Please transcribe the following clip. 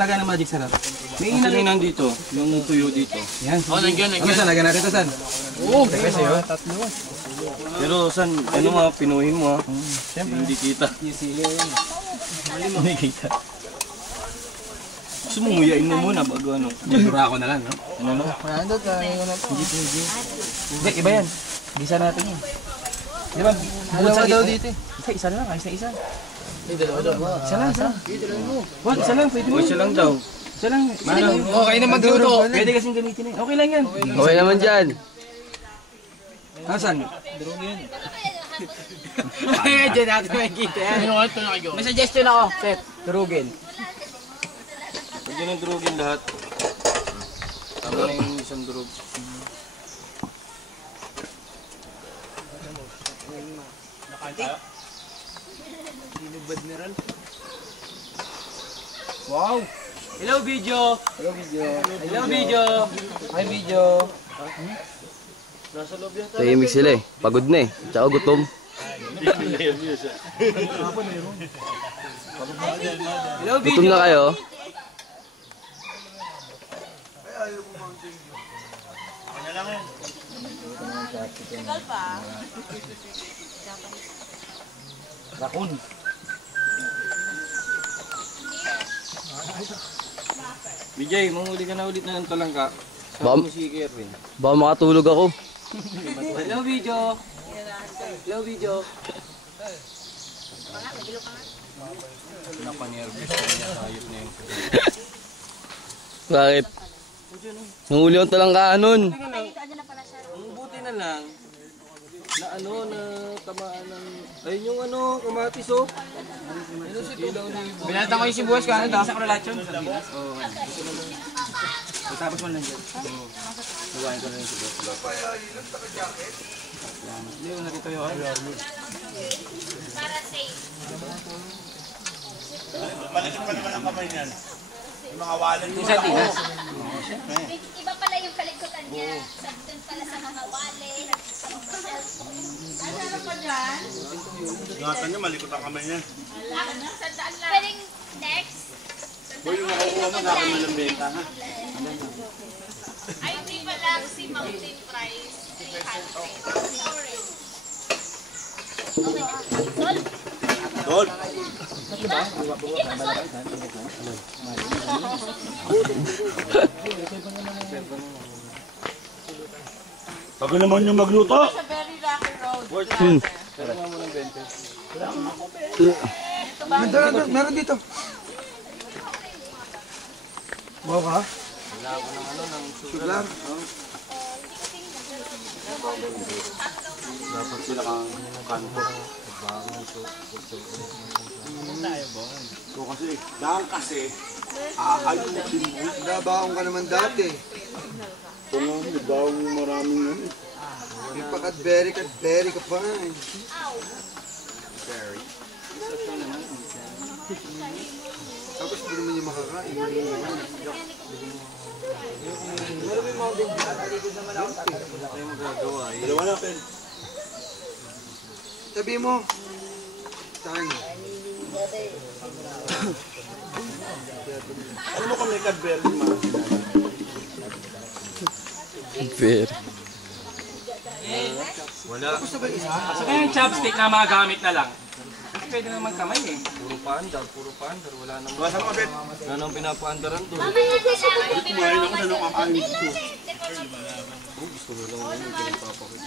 lagyan ng magic sarap? May inang dito, yung tuyo dito. Yan. Oh, nandiyan. Ano saan? Lagyan natin ito saan? Oo. Kasi yun. Pero saan, ano nga, pinuhin mo ha? Siyempre. Hindi kita. Hindi kita. Gusto mo nguyain mo muna bago ano? Dura ako na lang, no? Ano no? Hindi, iba yan. Bisa natin yan. Di ba? Dalawa daw dito eh. Isa lang, ayos na isa. Isa lang, isa lang. Wag, isa lang, pwede mo. Isa lang daw. Isa lang. Okay na magluto. Pwede kasing gamitin eh. Okay lang yan. Okay naman dyan. Asan? Diyan natin makikita yan. May suggestion ako, Seth. Durugin. Pwede nang durugin lahat. Tama na yung isang durug. Wow! Hello, video. Hello video. Hello, video. Hi video. Tahimik sila eh. Pagod na eh. Tsaka gutom. Hello, Gutom na kayo? Rakun. Vijay, manghuli ka na ulit na ng talangka. Bam. Sabi mo si Kerwin. Baka makatulog ako. Hello, video. Hello, video. Napanervous ka niya, hayop na yun. Bakit? Nanguli akong talangka nun. Ang buti na lang, na ano, na tamaan ng... Ayun yung ano, kamatis oh. Binalatan ko yung sibuas ka, ano daw? Isa ko na lahat yun. Oo. Tapos mo lang dyan. Luwain ko na yung siguro. Hindi ko narito yung Para safe. Malaking pa naman ang kamay niyan. Yung mga wallet mo. Isa tinas. Iba pala yung kalikutan niya. Doon pala sa mga wallet, sa mga cellphone. Ano pa dyan? Ingatan niya, malikot ang kamay niya. Sandaan lang. Pwedeng next. Boy, yung makukuha mo, nakakamay ng benta, ha? Ay, hindi pa lang si Mountain Price. 300. Sorry. Okay. Sol. Dol! Pag naman yung magluto! Sa very rocky road. Meron dito. Wow ka? Sugar. Dapat sila kang kanto. So kasi, dahil kasi, ayusin mo. Nabaong ka naman dati. Ito nga, nagdawang maraming ano. May pa-Cadbury ka pa eh. Tapos hindi naman yung makakain. Dalawa natin. Sabi mo, saan? Ano mo kung may Cadbury, ma? Fair. Wala. So kaya yung chopstick na magamit na lang. Kasi pwede naman kamay eh. Puro paandar, puro paandar. Wala namang... Basta mo, Ben. Wala namang pinapaandaran to. Mamaya kailangan yung Kumain ako sa nung kakain dito. Gusto mo lang yun, yung pinagpapakita.